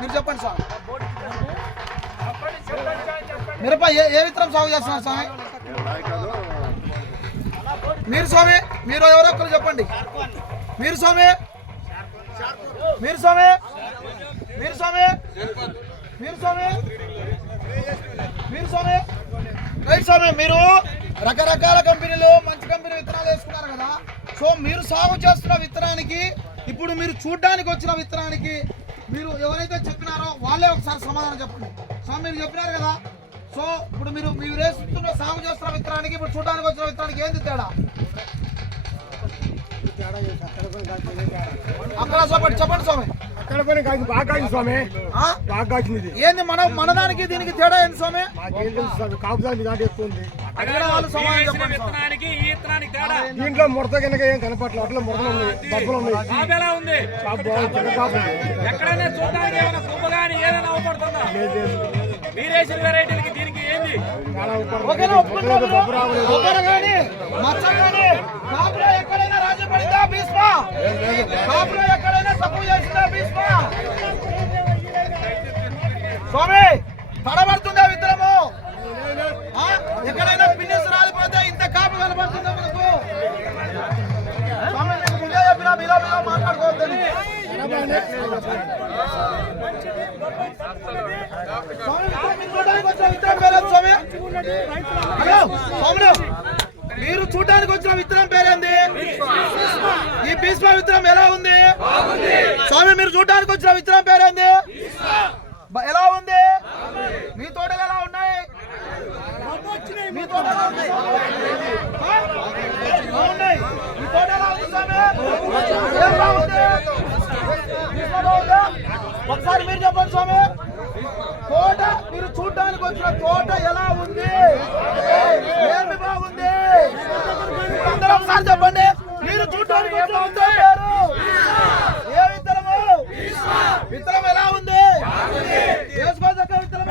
మీరు చెప్పండి స్వామి. మిరప ఏ విత్తనం సాగు చేస్తున్నారు స్వామి? మీరు స్వామి, మీరు ఎవరో ఒక్కరు చెప్పండి. మీరు స్వామి, మీరు స్వామి, మీరు స్వామి, మీరు స్వామి, మీరు స్వామి, రైట్ స్వామి. మీరు రకరకాల కంపెనీలు మంచి కంపెనీ విత్తనాలు వేసుకున్నారు కదా. సో మీరు సాగు చేస్తున్న విత్తనానికి, ఇప్పుడు మీరు చూడ్డానికి వచ్చిన విత్తనానికి మీరు ఎవరైతే చెప్పినారో వాళ్ళే ఒకసారి సమాధానం చెప్పండి. స్వామి మీరు చెప్పినారు కదా. సో ఇప్పుడు మీరు వేస్తున్న సాగు చేస్తున్న విత్తనానికి ఇప్పుడు చూడడానికి వచ్చిన విత్తనానికి ఏంది తేడా? అక్కడ చెప్పండి స్వామి. అక్కడ పని కాదు, బాగా కాదు స్వామి, బాగా కాదు. ఏంది మన దానికి దీనికి తేడా ఏంది స్వామి? కాపుదానికి దాంట్లో ఎక్కువ ఉంది. దీంట్లో ముడత కనుక ఏం కనపట్లేదు. అట్లా ముడతలు ఉన్నాయి, బొబ్బలు ఉన్నాయి. ఎక్కడైనా చూడడానికి ఏమైనా కొమ్మ కానీ ఏదైనా అవపడుతుందా? వీరేసిన వెరైటీలకి దీనికి ఏంది? ఎక్కడైనా రాజీ పడిందా భీష్మా? ఎక్కడైనా తప్పు చేసిందా భీష్మా? స్వామి తడబడుతుందా విత్తనము? ఎక్కడైనా పిన్నిస్ రాలిపోతే ఇంత కాపు కనబడుతుందా మనకు? స్వామి మీకు ముందే చెప్పినా మీలో మాట్లాడుకోవద్దని. మీరు చూడడానికి వచ్చిన విత్తనం పేరేంది? ఈ భీష్మ విత్తనం ఎలా ఉంది స్వామి? మీరు చూడడానికి వచ్చిన విత్తనం పేరేంది? ఎలా ఉంది? మీ తోటలు ఎలా ఉన్నాయి? మీ తోట ఒకసారి మీరు చెప్పండి స్వామి. తోట మీరు చూడడానికి వచ్చిన తోట ఎలా ఉంది? ఏమి బాగుంది? అందరూ ఒకసారి చెప్పండి. మీరు చూడడానికి వచ్చిన విత్తనం పేరు ఏ విత్తనము? విత్తనం ఎలా ఉంది? వేసుకోదగ్గ విత్తనం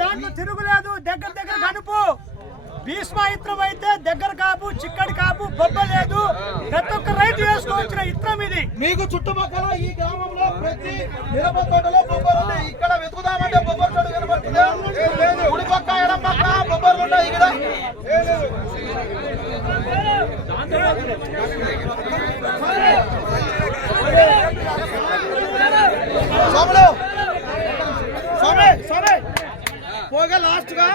దాంట్లో తిరుగులేదు. దగ్గర దగ్గర కడుపు. భీష్మ ఇత్రం అయితే దగ్గర కాపు, చిక్కడి కాపు, బొబ్బ లేదు. ప్రతి ఒక్క రైతు వేసుకోవచ్చిన ఇత్రం ఇది. మీకు చుట్టుపక్కల ఈ గ్రామంలో ప్రతి మిరప తోటలో బొబ్బరు ఉంటాయి. ఇక్కడ వెతుకుదామంటే బొబ్బరు తోట కనబడుతుందా? కుడి పక్క ఎడం పక్క బొబ్బరు ఉంటాయి. ఇక్కడ పోగా లాస్ట్ గా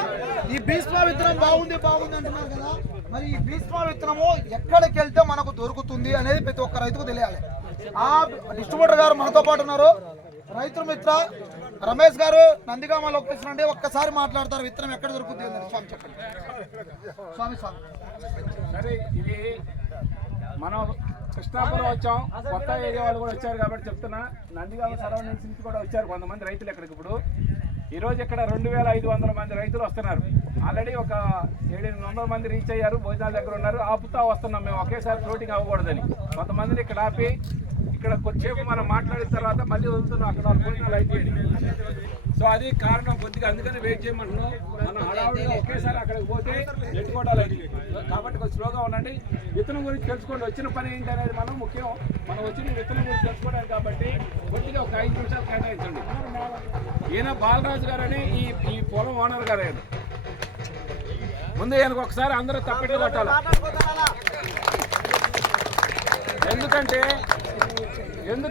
ఈ భీష్మ విత్తనం బాగుంది అంటున్నారు కదా. మరి ఈ భీష్మ విత్తనము ఎక్కడికి వెళ్తే మనకు దొరుకుతుంది అనేది ప్రతి ఒక్క రైతుకు తెలియాలి. ఆ డిస్ట్రిబ్యూటర్ గారు మనతో పాటు ఉన్నారు. రైతు మిత్ర రమేష్ గారు నందిగామ లొకేషన్ అండి. ఒక్కసారి మాట్లాడతారు విత్తనం ఎక్కడ దొరుకుతుంది అని. స్వామి చెప్పండి. స్వామి సరే, ఇది మనం కృష్ణాపురం వచ్చాం, కొత్త ఏరియా వాళ్ళు కూడా వచ్చారు కాబట్టి చెప్తున్నా. నందిగామ సరౌండింగ్స్ నుంచి కూడా వచ్చారు కొంతమంది రైతులు ఇక్కడికి. ఇప్పుడు ఈరోజు ఇక్కడ 2500 మంది రైతులు వస్తున్నారు. ఆల్రెడీ ఒక 700 మంది రీచ్ అయ్యారు, భోజనాల దగ్గర ఉన్నారు. ఆపుతా వస్తున్నాం మేము, ఒకేసారి ఫ్లోటింగ్ అవ్వకూడదని. కొంతమందిని ఇక్కడ ఆపి ఇక్కడ కొద్దిసేపు మనం మాట్లాడిన తర్వాత మళ్ళీ వదులుతున్నాం అక్కడ భోజనాలు అయిపోయింది. సో అది కారణం కొద్దిగా, అందుకని వెయిట్ చేయమంటున్నాం. మనం హడావుడిగా ఒకేసారి అక్కడికి పోతే నెట్టుకోవడాలి కాబట్టి కొంచెం స్లోగా ఉండండి. విత్తనం గురించి తెలుసుకోండి. వచ్చిన పని ఏంటి అనేది మనం ముఖ్యం. మనం వచ్చిన విత్తనం గురించి తెలుసుకోవడానికి కాబట్టి కొద్దిగా ఒక 5 నిమిషాలు కేటాయించండి. ఈయన బాలరాజు గారు అని ఈ పొలం ఓనర్ గారు. ముందు ఈయనకు ఒకసారి అందరూ తప్పెట్టు కొట్టాలి. ఎందుకంటే ఈయన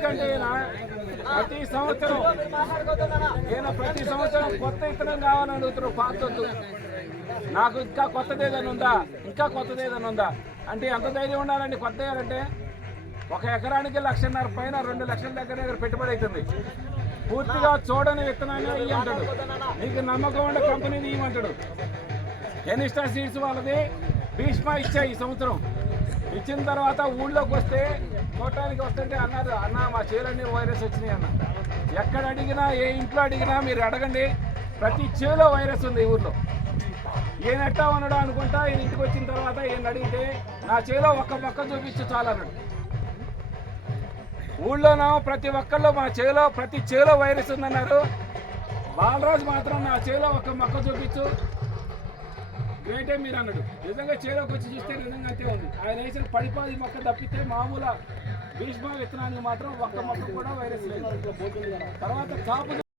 ప్రతి సంవత్సరం కొత్త విత్తనం కావాలని అడుగుతారు. పాతొద్దు, నాకు ఇంకా కొత్తది ఏదైనా ఉందా అంటే ఎంత ధైర్యం ఉండాలండి? కొత్త వేయాలంటే 1 ఎకరానికి 1,50,000 పైన 2 లక్షల దగ్గర పెట్టుబడి అవుతుంది. పూర్తిగా చూడని విత్తనాన్ని ఇవ్వమంటాడు. నీకు నమ్మకం ఉండే కంపెనీని ఇవ్వమంటాడు. ఎనిస్టా సీడ్స్ వాళ్ళది భీష్మ ఇచ్చాయి ఈ సంవత్సరం. ఇచ్చిన తర్వాత ఊళ్ళోకి వస్తే చూడటానికి వస్తుంటే అన్నారు, అన్న మా చేలన్నీ వైరస్ వచ్చినాయి అన్న. ఎక్కడ అడిగినా, ఏ ఇంట్లో అడిగినా మీరు అడగండి, ప్రతి చేలో వైరస్ ఉంది ఈ ఊర్లో. ఈయన ఎట్టా ఉన్నాడు అనుకుంటా. ఈయన ఇంటికి వచ్చిన తర్వాత ఈయన అడిగితే నా చేలో ఒక్క మొక్క చూపించు చాలన్నాడు. ఊళ్ళోనో ప్రతి ఒక్కళ్ళు మా చేలో ప్రతి చేలో వైరస్ ఉందన్నారు. బాలరాజు మాత్రం నా చేలో ఒక్క మొక్క చూపించు, గ్రేటే మీరు అన్నాడు. నిజంగా చేలోకి వచ్చి చూస్తే నిజంగా అంతే ఉంది. ఆయన వేసిన 10 మొక్క తప్పితే మామూలు భీష్మ విత్తనానికి మాత్రం ఒక్క మొక్క కూడా వైరస్ లేదు. తర్వాత కాపు